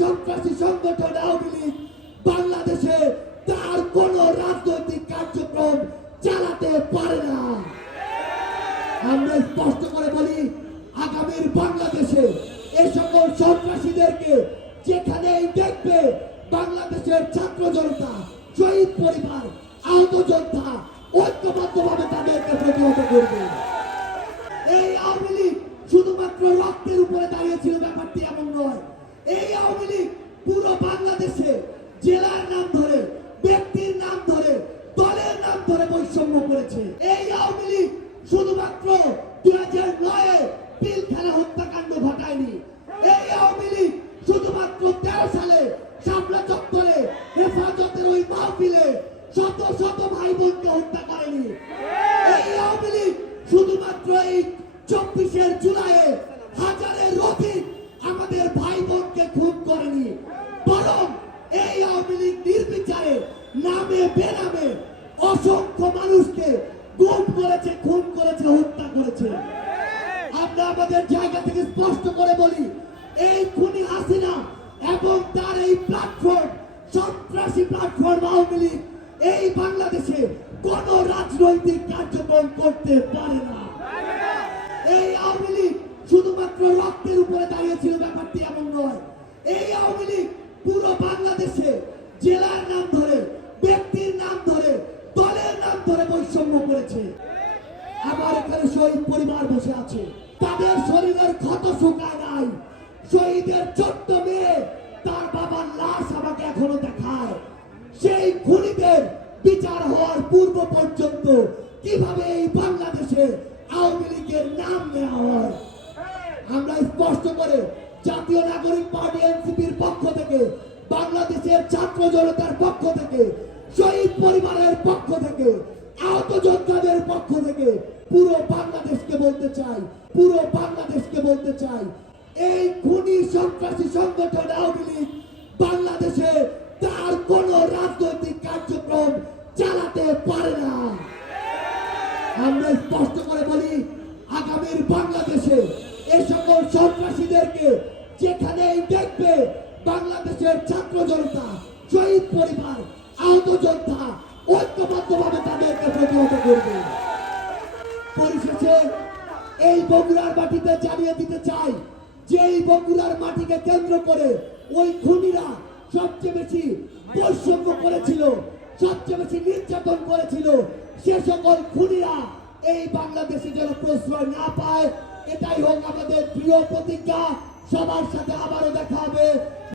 সন্ত্রাসী সংগঠন আওয়ামী লীগ বাংলাদেশে তার কোন রাজনৈতিক কার্যক্রম চালাতে পারে না। আমরা স্পষ্ট করে বলি, আগামীর বাংলাদেশে এই সকল সন্ত্রাসীদেরকে যেখানেই দেখবে বাংলাদেশের ছাত্র জনতা, শহীদ পরিবার, আহত যোদ্ধা ঐক্যবদ্ধভাবে তাদেরকে প্রতিহত করবে। এই আওয়ামী লীগ শুধুমাত্র রক্তের উপরে দাঁড়িয়েছিল ব্যাপারটি এমন নয় এই আওয়ামী লীগ পুরো বাংলাদেশে জেলার নাম ধরে, ব্যক্তির নাম ধরে, দলের নাম ধরে বৈষম্য করেছে। এই আওয়ামী লীগ শুধুমাত্র দুই হাজার নয়ে পিলখানা হত্যাকাণ্ড ঘটায়নি। এই আওয়ামী লীগ শুধুমাত্র তেরো সালে শাপলা চত্বরে হেফাজতের ওই মাহফিলে শত শত ভাই বোনকে হত্যা করেনি। এই আওয়ামী লীগ শুধুমাত্র এই চব্বিশের জুলাইয়ে এই আওয়ামী লীগ নির্বিচারে নামে, বেনামে অসংখ্য মানুষকে গুম করেছে, খুন করেছে, হত্যা করেছে। আমরা আমাদের জায়গা থেকে স্পষ্ট করে বলি, এই খুনি হাসিনা এবং তার এই প্ল্যাটফর্ম সন্ত্রাসী প্ল্যাটফর্ম আওয়ামী লীগ এই বাংলাদেশে কোন রাজনৈতিক কার্যক্রম করতে পারে না। এই আওয়ামী লীগ শুধুমাত্র রক্তের উপরে দাঁড়িয়েছিল ব্যাপারটি এমন নয়। এই আওয়ামী লীগ পুরো বাংলাদেশে জেলার নাম ধরে, ব্যক্তির নাম ধরে, দলের নাম ধরে বৈষম্য করেছে। আমার এখানে শহীদ পরিবার বসে আছে। তাদের শরীরের ক্ষত শুকায় নাই। শহীদের ছোট্ট মেয়ে, তার বাবার লাশ আমাকে এখনও দেখায়। সেই খুনিদের বিচার হওয়ার পূর্ব পর্যন্ত কীভাবে এই বাংলাদেশে আওয়ামী লীগের নাম নেওয়া হয়? আমরা স্পষ্ট করে জাতীয় নাগরিক পার্টি ছাত্র জনতার পক্ষ থেকে, শহীদ পরিবারের পক্ষ থেকে, আহত যোদ্ধাদের পক্ষ থেকে পুরো বাংলাদেশকে বলতে চাই, পুরো বাংলাদেশকে বলতে চাই, এই খুনি সন্ত্রাসী সংগঠন আওয়ামী লীগ বাংলাদেশে তার কোন রাজনৈতিক কার্যক্রম চালাতে পারে না। আমরা স্পষ্ট করে বলি, আগামীর বাংলাদেশে এই সকল সন্ত্রাসীদেরকে যেখানেই দেখবে বাংলাদেশের ছাত্র জনতা পরিবার আহত যোদ্ধা ঐক্যবদ্ধভাবে তাদেরকে প্রতিহত করবে। পরিশেষে এই বগুড়ার মাটিতে জানিয়ে দিতে চাই, যে এই বগুড়ার মাটিকে কেন্দ্র করে ওই খুনিরা সবচেয়ে বেশি বৈষম্য করেছিল, সবচেয়ে বেশি নির্যাতন করেছিল। সে সকল খুনিরা এই বাংলাদেশে যেন প্রশ্রয় না পায়, এটাই হোক আমাদের প্রিয় প্রতিজ্ঞা। সবার সাথে আবারও দেখা হবে।